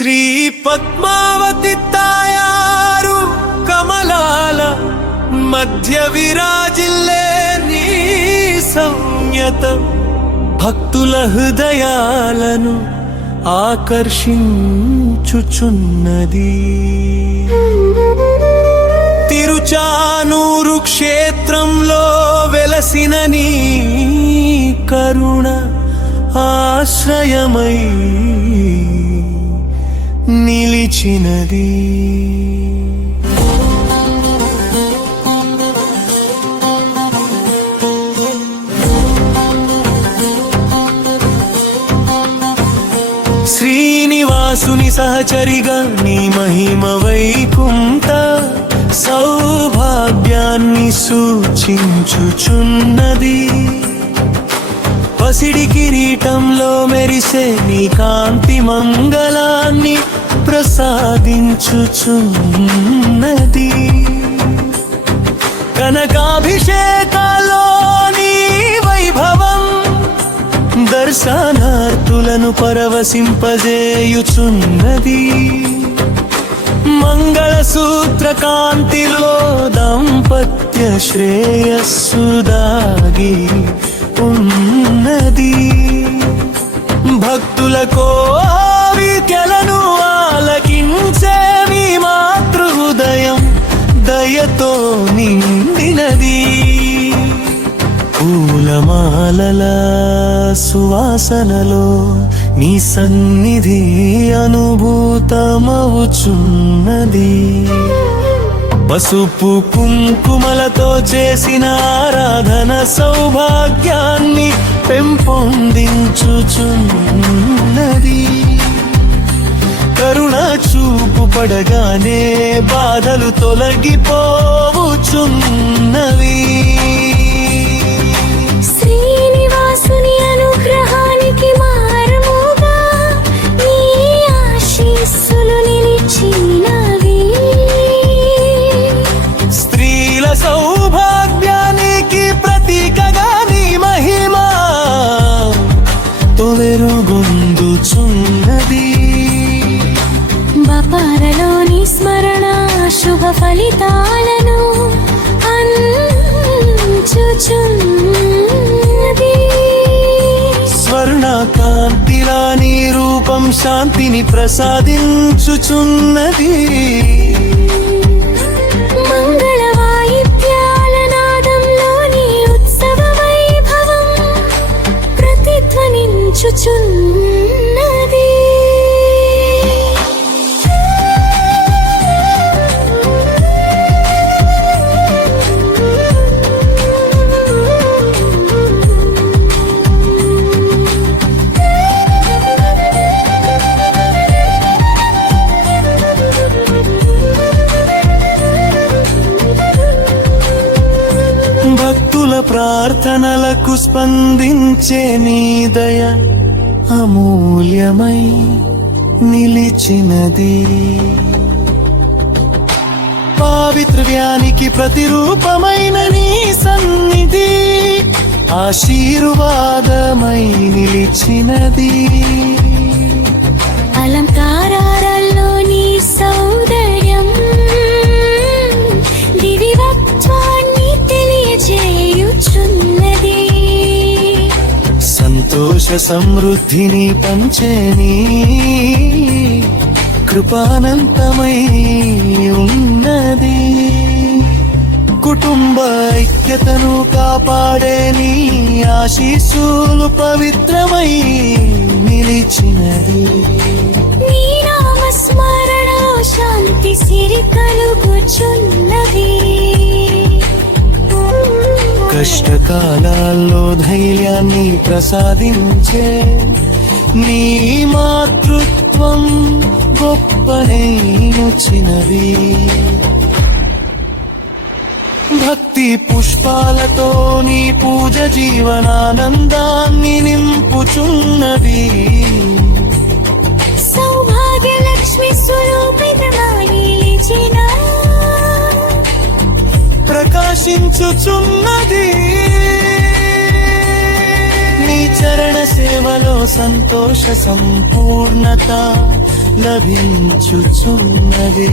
శ్రీ పద్మావతి తాయారు కమలాల మధ్య విరాజిల్లే నీ సంయత భక్తుల హృదయాలను ఆకర్షించుచున్నది. తిరుచానూరు క్షేత్రంలో వెలసిన నీ కరుణ ఆశ్రయమై నిలిచినది. శ్రీనివాసుని సహచరిగా నీ మహిమ వైకుంఠ సౌభాగ్యాన్ని సూచించుచున్నది. పసిడి కిరీటంలో మెరిసే నీ కాంతి మంగళాన్ని ప్రసాదించుచున్నది. కనకాభిషేకాల్లో నీ వైభవం దర్శనార్థులను పరవశింపజేయుచున్నది. మంగళసూత్ర కాంతిలో దాంపత్య శ్రేయస్సు దాగి ఉన్నది. భక్తుల కోరికలను ఆలకించే మీ మాతృహృదయం దయతో నిండినది. పూలమాలల సువాసనలో నీ సన్నిధి అనుభూతమవుచున్నది. పసుపు కుంకుమలతో చేసిన ఆరాధన సౌభాగ్యాన్ని పెంపొందించుచున్నది. కరుణ చూపు పడగానే బాధలు తొలగిపోవుచున్నవి. శ్రీనివాసుని అనుగ్రహానికి మారముగా నీ ఆశీస్సులు నిలిచినవి. స్త్రీల సౌభాగ్యానికి ప్రతీకగా నీ మహిమ తొలెరుగొందుచున్నది. బపారలోని స్మరణ శుభ ఫలితాలను అంచుచున్నది. స్వర్ణ కాంతిలా నీ రూపం శాంతిని ప్రసాదించుచున్నది. మంగళ వాయిద్యాల నాదంలోని ఉత్సవ వైభవం ప్రతిధ్వనించుచున్నది. భక్తుల ప్రార్థనలకు స్పందించే నీ దయ అమూల్యమై నిలిచినది. పావిత్ర్యానికి ప్రతిరూపమైన నీ సన్నిధి ఆశీర్వాదమై నిలిచినది. అలంకారాల్లో నీ సౌందర్యం దివ్యత్వాన్ని తెలియజేయుచున్నది. సంతోష సమృద్ధిని పంచే నీ కృపానంతమై ఉన్నది. కుటుంబ ఐక్యతను కాపాడే నీ ఆశీస్సులు పవిత్రమై నిలిచినది. నీ నామస్మరణ శాంతి సిరి కలుగుచున్నది. కష్టకాలాల్లో ధైర్యాన్ని ప్రసాదించే నీ మాతృత్వం గొప్పనైనచినది. భక్తి పుష్పాలతో నీ పూజ జీవనానందాన్ని నింపుచున్నది. సౌభాగ్య లక్ష్మి స్వరూపితమై నిలిచిన ప్రకాశించుచున్నది. నీ చరణ సేవలో సంతోష సంపూర్ణత లభించుచున్నది.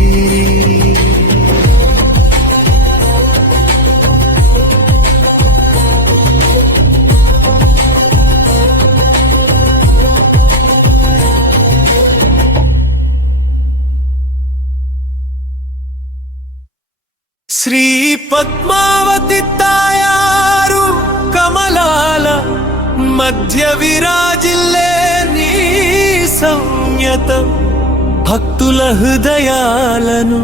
శ్రీ పద్మావతి తాయారు కమలాల మధ్య విరాజిల్లే నీ సౌమ్యత భక్తుల హృదయాలను